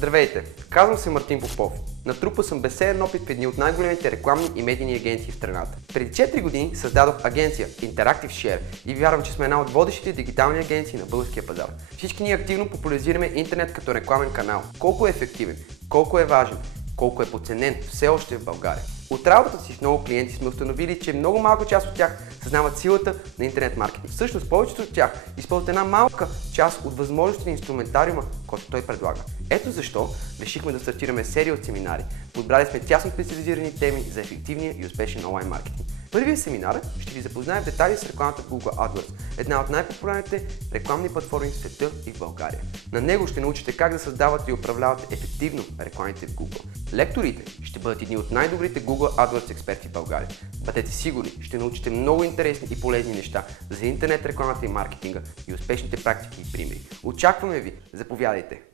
Здравейте! Казвам се Мартин Попов. Натрупал съм безценен опит в едни от най-големите рекламни и медийни агенции в страната. Преди 4 години създадох агенция Interactive Share и вярвам, че сме една от водещите дигитални агенции на българския пазар. Всички ние активно популяризираме интернет като рекламен канал. Колко е ефективен, колко е важен, колко е подценен все още в България. От работата си с много клиенти сме установили, че много малка част от тях съзнават силата на интернет маркетинг. Всъщност повечето от тях използват една малка част от възможностите на инструментариума, който той предлага. Ето защо решихме да стартираме серия от семинари. Подбрали сме тясно специализирани теми за ефективния и успешен онлайн маркетинг. Първият семинар ще ви запознае в детайли с рекламата в Google AdWords, една от най-популярните рекламни платформи в света и в България. На него ще научите как да създавате и управлявате ефективно рекламите в Google. Лекторите ще бъдат едни от най-добрите Google AdWords експерти в България. Бъдете сигурни, ще научите много интересни и полезни неща за интернет рекламата и маркетинга и успешните практики и примери. Очакваме ви! Заповядайте!